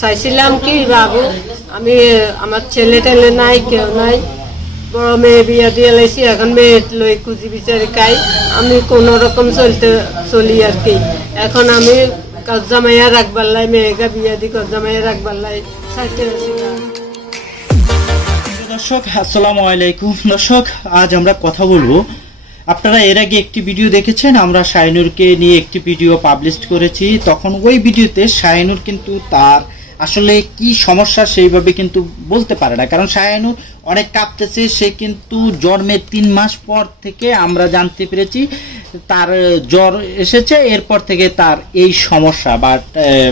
চাইছিলাম কি বাবু আমি আমার ছেলে টেলে নাই কেউ নাই বড় মেয়ে বিয়া দিয়ে লাইছি এখন মেয়ে লই খুঁজি বিচারি খাই আমি কোন রকম চলি আর কি এখন আমি কজ্জামাইয়া রাখবার লাই মেয়েকে বিয়া দি কজ্জামাইয়া রাখবার লাই চাইতে আছি। দর্শক আসসালামু আলাইকুম। দর্শক আজ আমরা কথা বলবো, আপনারা এর আগে একটি ভিডিও দেখেছেন, আমরা শাহিনুরকে নিয়ে একটি ভিডিও পাবলিশ করেছি। তখন ওই ভিডিওতে শাহিনুর কিন্তু তার আসলে কি সমস্যা সেইভাবে কিন্তু বলতে পারে না, কারণ শাহিনুর অনেক কাঁপতেছে। সে কিন্তু জন্মের 3 মাস পর থেকে আমরা জানতে পেরেছি তার জ্বর এসেছে, এরপর থেকে তার এই সমস্যা বা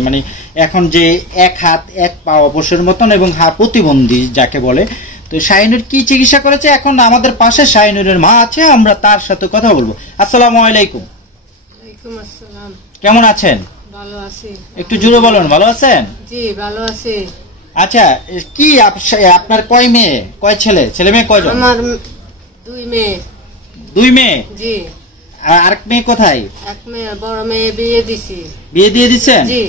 মানে এখন যে এক হাত এক পা অবসের মতন এবং প্রতিবন্ধী যাকে বলে। তো শাহিনুর কি চিকিৎসা করেছে, এখন আমাদের পাশে শাহিনুরের মা আছে, আমরা তার সাথে কথা বলবো। আসসালামু আলাইকুম। ওয়ালাইকুম আসসালাম। কেমন আছেন? ভালো আছি। একটু জোরে বলুন, ভালো আছেন? জি ভালো আছি। আচ্ছা, কি আপনার কয় মেয়ে কয় ছেলে, ছেলে মেয়ে কয়জন? আমার 2 মেয়ে। 2 মেয়ে? জি। আর আরেক মেয়ে কোথায়? এক মেয়ে বড় মেয়ে বিয়ে দিছি। বিয়ে দিয়ে দিচ্ছেন? জি।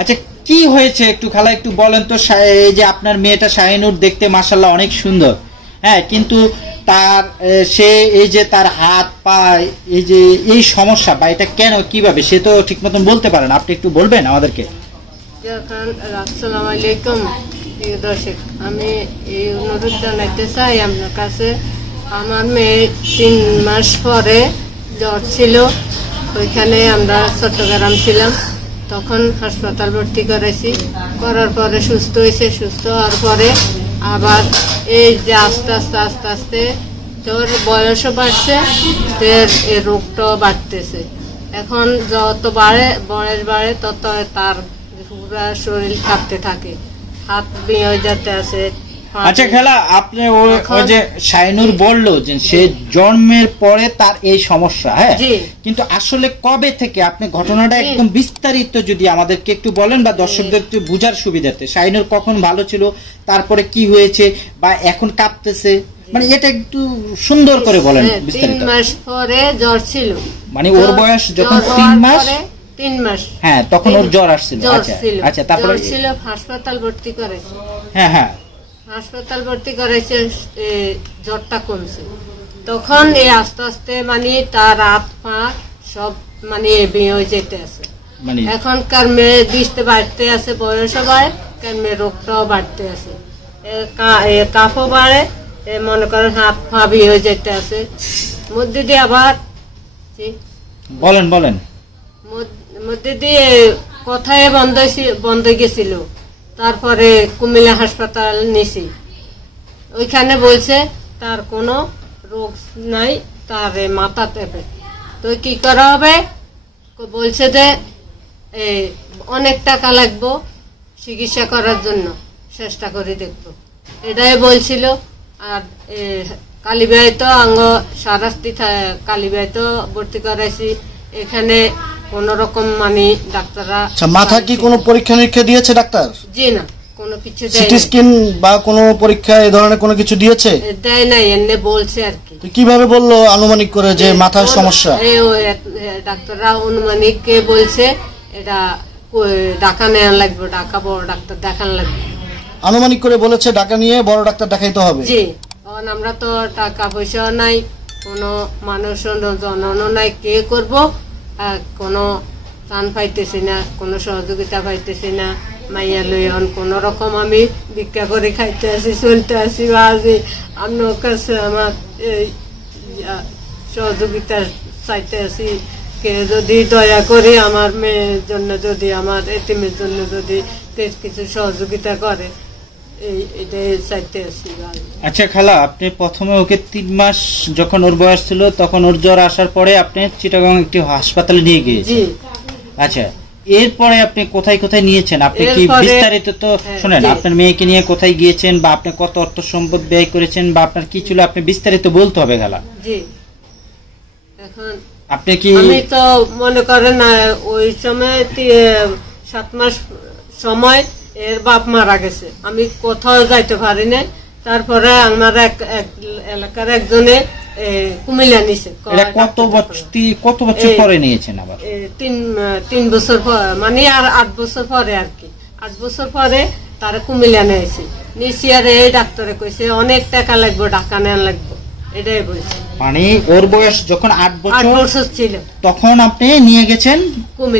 আচ্ছা, কি হয়েছে একটু খালা একটু বলেন তো। এই যে আপনার মেয়েটা শাহিনুর দেখতে মাশাআল্লাহ অনেক সুন্দর, হ্যাঁ, কিন্তু তার সে এই যে তার হাত পা এই যে এই সমস্যা বা এটা কেন কিভাবে সে তো ঠিক মতন বলতে পারে না, আপনি একটু বলবেন আমাদেরকে? আসসালামু আলাইকুম প্রিয় দর্শক, আমি এই অনুরোধ জানাইতে চাই আপনার কাছে। আমার মেয়ে 3 মাস পরে জ্বর ছিল, ওইখানে আমরা চট্টগ্রাম ছিলাম, তখন হাসপাতাল ভর্তি করেছি। করার পরে সুস্থ হয়েছে, সুস্থ হওয়ার পরে আবার এই যে আস্তে আস্তে আস্তে আস্তে তোর বয়সও বাড়ছে, এই রোগটাও বাড়তেছে। এখন যত বয়স বাড়ে তত তার পুরা শরীর কাঁপতে থাকে, হাত বিয়ে হয়ে যেতে আছে। আচ্ছা খেলা, আপনি ওই যে শাহিনুর বললো যে সে জন্মের পরে তার এই সমস্যা, হ্যাঁ, কিন্তু আসলে কবে থেকে আপনি ঘটনাটা একদম বিস্তারিত যদি আমাদেরকে একটু বলেন বা দর্শকদের একটু বুঝার সুবিধাতে, শাহিনুর কখন ভালো ছিল, তারপরে কি হয়েছে বা এখন কাঁপতেছে, মানে এটা একটু সুন্দর করে বলেন বিস্তারিত। 3 মাস পরে জ্বর ছিল, মানে ওর বয়স যখন 3 মাস, 3 মাস, হ্যাঁ, তখন ওর জ্বর আসছিল। আচ্ছা, তারপরে ছিল হাসপাতাল ভর্তি করেছে। হ্যাঁ হ্যাঁ, হাসপাতাল ভর্তি করেছে, জ্বরটা কমছে। তখন এই আস্তে আস্তে মানে তার হাত পা সব মানে বিয়ে হয়ে যেতে আছে। এখনকার মেয়ে দৃষ্টি বাড়তে আছে, বয়সও বাড়ে, কার মেয়ে রোগটাও বাড়তে আছে, কাফও বাড়ে, মনে করেন হাত পা বিয়ে হয়ে যেতে আছে। মধ্যে দিয়ে আবার বলেন মধ্যে দিয়ে কথায় বন্ধ গেছিল। তারপরে কুমিল্লা হাসপাতাল নিছি, ওইখানে বলছে তার কোনো রোগ নাই, তার মাথা টেপে। তো কি করা হবে, বলছে যে অনেক টাকা লাগবো চিকিৎসা করার জন্য, চেষ্টা করে দেখবো, এটাই বলছিল। আর কালীবাই তো আঙ্গ সারাস্তি কালীবাই তো ভর্তি করাইছি, এখানে কোন রকম মানে ডাক্তাররা। মাথা কি কোনো পরীক্ষা নিরীক্ষা দিয়েছে ডাক্তার? জি না, কোনো কিছু দেয়। সিটি স্ক্যান বা কোনো পরীক্ষা এই ধরনের কোনো কিছু দিয়েছে? দেয় নাই, এমনি বলছে আর কি। কিভাবে বললো আনুমানিক করে যে মাথার সমস্যা? ডাক্তাররা অনুমানিক বলছে এটা ঢাকা নেওয়া লাগবে, ঢাকা বড় ডাক্তার দেখান লাগবে। আনুমানিক করে বলেছে ঢাকা নিয়ে বড় ডাক্তার দেখাইতে হবে। জি, কারণ আমরা তো টাকা পয়সাও নাই, কোনো মানুষ জনও নাই, কে করবো, কোনো ত্রাণ পাইতেছি না, কোনো সহযোগিতা পাইতেছি না। মাইয়া লইন কোন রকম আমি ভিক্ষা করে খাইতে আসি, চলতে আসি। আজই আপনার কাছে আমার সহযোগিতা চাইতে আসি, কে যদি দয়া করে আমার মেয়ের জন্য, যদি আমার এতিমের জন্য যদি কিছু সহযোগিতা করে, এটাই চাইতে আসি। আচ্ছা খালা, আপনি প্রথমে ওকে 3 মাস যখন ওর বয়স ছিল তখন ওর জ্বর আসার পরে আপনি চিটাগাং একটি হাসপাতালে নিয়ে গিয়েছেন। আচ্ছা, এরপরে আপনি কোথায় কোথায় নিয়েছেন, আপনি কি বিস্তারিত তো শুনেন, আপনার মেয়েকে নিয়ে কোথায় গিয়েছেন বা আপনি কত অর্থ সম্পদ ব্যয় করেছেন বা আপনার কি ছিল, আপনি বিস্তারিত বলতে হবে খালা। জি, এখন আপনি কি, আমি তো মনে করেন ওই সময় 7 মাস সময় এর বাপ মারা গেছে, আমি কোথাও যাইতে পারি না। তারপরে আমার এক এলাকার একজনে কুমিল্লা নিছে। কত বছর পরে নিয়েছেন? আবার 3 বছর পর, মানে আর 8 বছর পরে আর কি। 8 বছর পরে তারা কুমিল্লা নিয়েছি নিচি আর এই ডাক্তারে কইছে অনেক টাকা লাগবে, টাকা নেওয়া লাগবে, এটাই বলছে। মানে ওর বয়স যখন 8 8 বছর বছর ছিল তখন আপনি নিয়ে গেছেন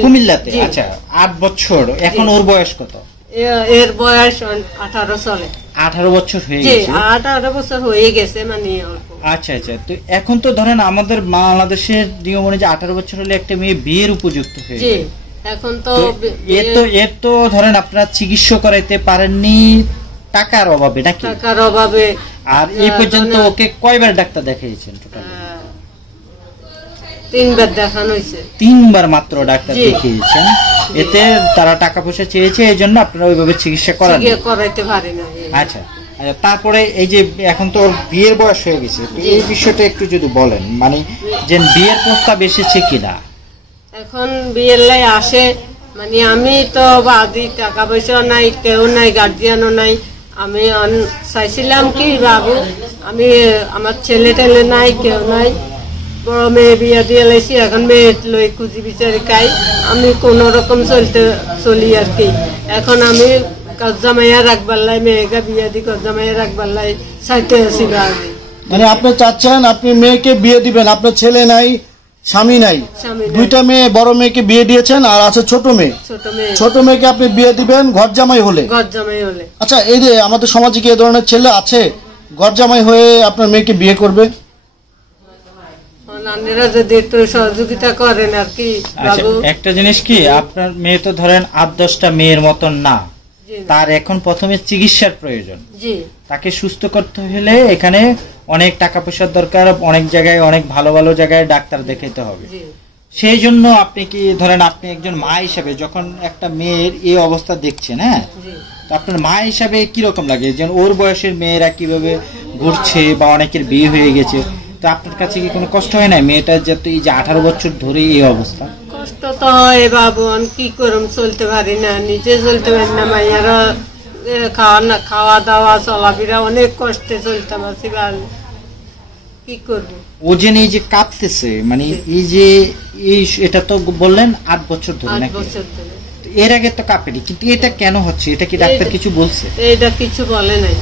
কুমিল্লাতে। জি। আচ্ছা 8 বছর, এখন ওর বয়স কত? এর বয়স 18 চলে। 18 বছর হয়ে জি গেছে। 18 বছর হয়ে গেছে, মানে অল্প। আচ্ছা আচ্ছা, তো এখন তো ধরেন আমাদের বাংলাদেশের নিয়ম অনুযায়ী 18 বছর হলে একটা মেয়ে বিয়ের উপযুক্ত হয়ে জি যায়। এখন তো তো এর তো ধরেন আপনারা চিকিৎসা করাইতে পারেননি টাকার অভাবে নাকি? টাকার অভাবে। আর এই পর্যন্ত ওকে কয়বার ডাক্তার দেখিয়েছেন? টোটাল 3বার দেখানো হয়েছে। 3বার মাত্র ডাক্তার জি। দেখিয়েছেন। এতে তারা টাকা পয়সা চেয়েছে, এই জন্য আপনারা ওইভাবে চিকিৎসা করান। করাইতে পারি না। আচ্ছা, তারপরে এই যে এখন তো ওর বিয়ের বয়স হয়ে গেছে, তো এই বিষয়টা একটু যদি বলেন, মানে যে বিয়ের প্রস্তাব এসেছে কিনা? এখন বিয়ের লাই আসে, মানে আমি তো বাদি টাকা পয়সা নাই, কেউ নাই, গার্জিয়ানও নাই। আমি চাইছিলাম কি বাবু, আমি আমার ছেলে টেলে নাই, কেউ নাই, বড় মেয়ে বিয়ে দিয়ে লাইছি, এখন মেয়ে লই খুঁজি বিচারি খাই, আমি কোন রকম চলি আর কি। এখন আমি কজ্জামাইয়া রাখবার লাই, মেয়েকে বিয়ে দি কজ্জামাইয়া রাখবার লাই চাইতে আছি বাবু। মানে আপনি চাচ্ছেন আপনি মেয়েকে বিয়ে দিবেন, আপনার ছেলে নাই, স্বামী নাই, স্বামী নাই। 2টা মেয়ে, বড় মেয়েকে বিয়ে দিয়েছেন আর আছে ছোট মেয়ে। ছোট মেয়েকে আপনি বিয়ে দিবেন ঘর জামাই হলে। গজ্জামাই হলে। আচ্ছা, এই যে আমাদের সমাজে কি এই ধরনের ছেলে আছে ঘর জামাই হয়ে আপনার মেয়েকে বিয়ে করবে? নানীরা যদি একটু সহযোগিতা করেন আর কি আচ্ছা, বাবু। একটা জিনিস কি, আপনার মেয়ে তো ধরেন 8-10টা মেয়ের মতন না, জি তার এখন প্রথমে চিকিৎসার প্রয়োজন। জি তাকে সুস্থ করতে হলে এখানে অনেক টাকা পয়সার দরকার, অনেক জায়গায় অনেক ভালো ভালো জায়গায় ডাক্তার দেখাতে হবে। জি সেই জন্য আপনি কি ধরেন আপনি একজন মা হিসাবে যখন একটা মেয়ের এই অবস্থা দেখছেন, হ্যাঁ, জি। তো আপনার মা হিসাবে কিরকম লাগে যে ওর বয়সের মেয়েরা কিভাবে ঘুরছে বা অনেকের বিয়ে হয়ে গেছে, তো আপনার কাছে কি কোনো কষ্ট হয় না মেয়েটার যাতে এই যে 18 বছর ধরে এই অবস্থা? কষ্ট তো হয় বাবু, আমি কি করুম, চলতে পারি না, নিজে চলতে পারি না, মাইয়ারা খাওয়া দাওয়া চলাফেরা অনেক কষ্টে চলতে পারছি, কি করবো। ও যে এই যে কাঁদতেছে, মানে এই যে এটা তো বললেন 8 বছর ধরে 8 নাকি? বছর ধরে। এর আগে তো কাঁপেনি, কিন্তু এটা কেন হচ্ছে, এটা কি ডাক্তার কিছু বলছে? এইটা কিছু বলে নাই,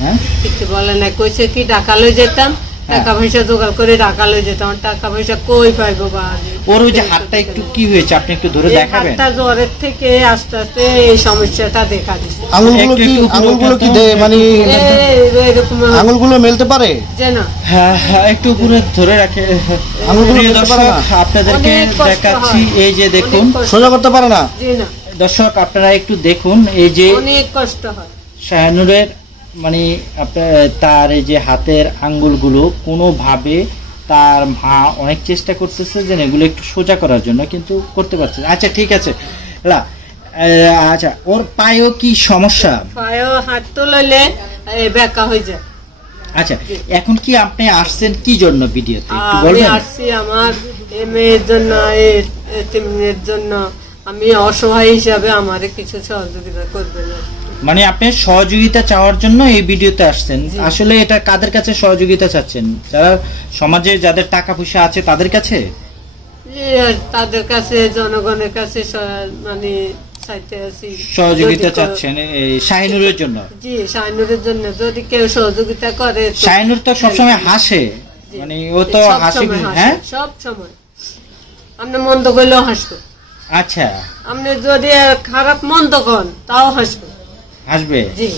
হ্যাঁ, কিছু বলে নাই, কইছে কি টাকা লই যেতাম, টাকা পয়সা জোগাড় করে টাকা লই যেতাম, টাকা পয়সা কই পাইবো বা। ওর ওই যে হাতটা একটু কি হয়েছে আপনি একটু ধরে দেখাবেন? হাতটা জ্বরের থেকে আস্তে আস্তে এই সমস্যাটা দেখা দিচ্ছে। আঙুলগুলো কি মানে এরকম আঙুলগুলো মেলতে পারে? যেন হ্যাঁ হ্যাঁ, একটু উপরে ধরে রাখে। আঙুলগুলো প্রিয় মেলতে পারে দর্শক, না? আপনাদেরকে অনেক কষ্ট দেখাচ্ছি, হয়। এই যে দেখুন, অনেক কষ্ট। সোজা করতে পারে না? জি না, দর্শক আপনারা একটু দেখুন, এই যে অনেক কষ্ট হয়। শাহানুরের মানে আপনার তার এই যে হাতের আঙ্গুলগুলো কোনোভাবে তার মা অনেক চেষ্টা করতেছে যে এগুলো একটু সোজা করার জন্য, কিন্তু করতে পারছে না। আচ্ছা ঠিক আছে, আচ্ছা ওর পায়েও কি সমস্যা? পায়েও হাত তুললে বেঁকা হয়ে যায়। আচ্ছা, এখন কি আপনি আসছেন কি জন্য ভিডিওতে একটু আমি বলবেন? আসছি আমার মেয়ের জন্য, মেয়ের জন্য। আমি অসহায় হিসাবে আমারে কিছু সহযোগিতা করবেন। মানে আপনি সহযোগিতা চাওয়ার জন্য এই ভিডিওতে আসছেন। আসলে এটা কাদের কাছে সহযোগিতা চাচ্ছেন? যারা সমাজে যাদের টাকা পয়সা আছে তাদের কাছে? তাদের কাছে, জনগণের কাছে মানে চাইতে আছি সহযোগিতা চাচ্ছেন এই শাহিনুরের জন্য? জি, শাহিনুরের জন্য যদি কেউ সহযোগিতা করে। শাহিনুর তো সবসময় হাসে, মানে ও তো হাসে, হ্যাঁ সব সময়। আপনি মন্দ করলেও হাসবো। আচ্ছা, আপনি যদি খারাপ মন্দ করেন তাও হাসবো, হাসবে। জি।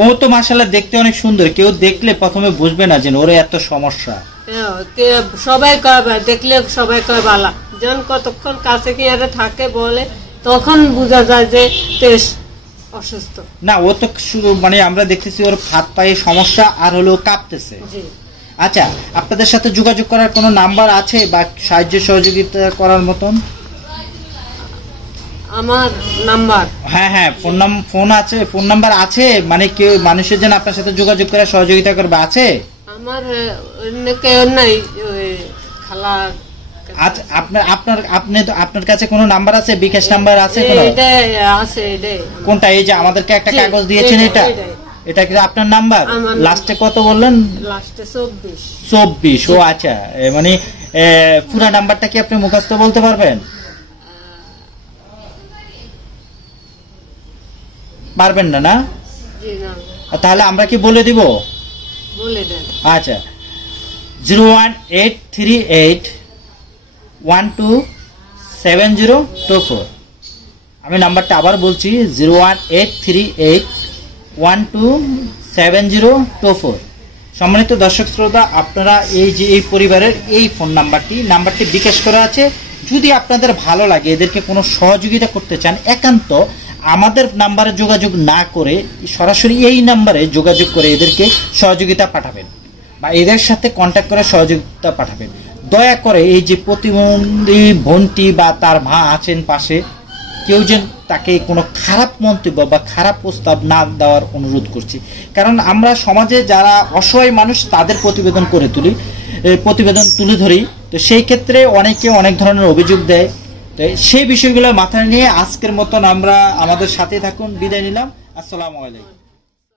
ও তো মাশাআল্লাহ দেখতে অনেক সুন্দর, কেউ দেখলে প্রথমে বুঝবে না যে ওর এত সমস্যা। সবাই কয়, দেখলে সবাই কয় বালা, যখন কতক্ষণ কাছে কি আরে থাকে বলে তখন বোঝা যায় যে তেজ অসুস্থ। না, ও তো শুধু মানে আমরা দেখতেছি ওর হাত পায়ে সমস্যা আর হলো কাঁপতেছে। জি। আচ্ছা, আপনাদের সাথে যোগাযোগ করার কোনো নাম্বার আছে বা সাহায্য সহযোগিতা করার মতন? আমার নাম্বার? হ্যাঁ হ্যাঁ, ফোন আছে, ফোন নাম্বার আছে, মানে কেউ মানুষের জন্য আপনার সাথে যোগাযোগ করে সহযোগিতা করবে আছে? আমার কেউ নাই, খালা। আচ্ছা, আপনার কাছে কোনো নাম্বার আছে, বিকাশ নাম্বার আছে? আছে। কোনটা? এই যে আমাদেরকে একটা কাগজ দিয়েছেন, এটা কি আপনার নাম্বার? লাস্টে কত বললেন? লাস্টে 24। 24। ও আচ্ছা, মানে পুরো নাম্বারটা কি আপনি মুখস্থ বলতে পারবেন? পারবেন না, না? জি না, তাহলে আমরা কি বলে দিব? বলে দেন। আচ্ছা, 01838127024। আমি নাম্বারটা আবার বলছি, 01838127024। সম্মানিত দর্শক শ্রোতা, আপনারা এই যে এই পরিবারের এই ফোন নাম্বারটি বিকাশ করা আছে। যদি আপনাদের ভালো লাগে, এদেরকে কোনো সহযোগিতা করতে চান, একান্ত আমাদের নাম্বারে যোগাযোগ না করে সরাসরি এই নাম্বারে যোগাযোগ করে এদেরকে সহযোগিতা পাঠাবেন বা এদের সাথে কন্ট্যাক্ট করে সহযোগিতা পাঠাবেন। দয়া করে এই যে প্রতিবন্ধী বোনটি বা তার মা আছেন পাশে, কেউ যেন তাকে কোনো খারাপ মন্তব্য বা খারাপ প্রস্তাব না দেওয়ার অনুরোধ করছি। কারণ আমরা সমাজে যারা অসহায় মানুষ তাদের প্রতিবেদন তুলে ধরি, তো সেই ক্ষেত্রে অনেকে অনেক ধরনের অভিযোগ দেয়। তো সেই বিষয়গুলো মাথায় নিয়ে আজকের মতন আমরা আমাদের সাথে থাকুন, বিদায় নিলাম। আসসালামু আলাইকুম।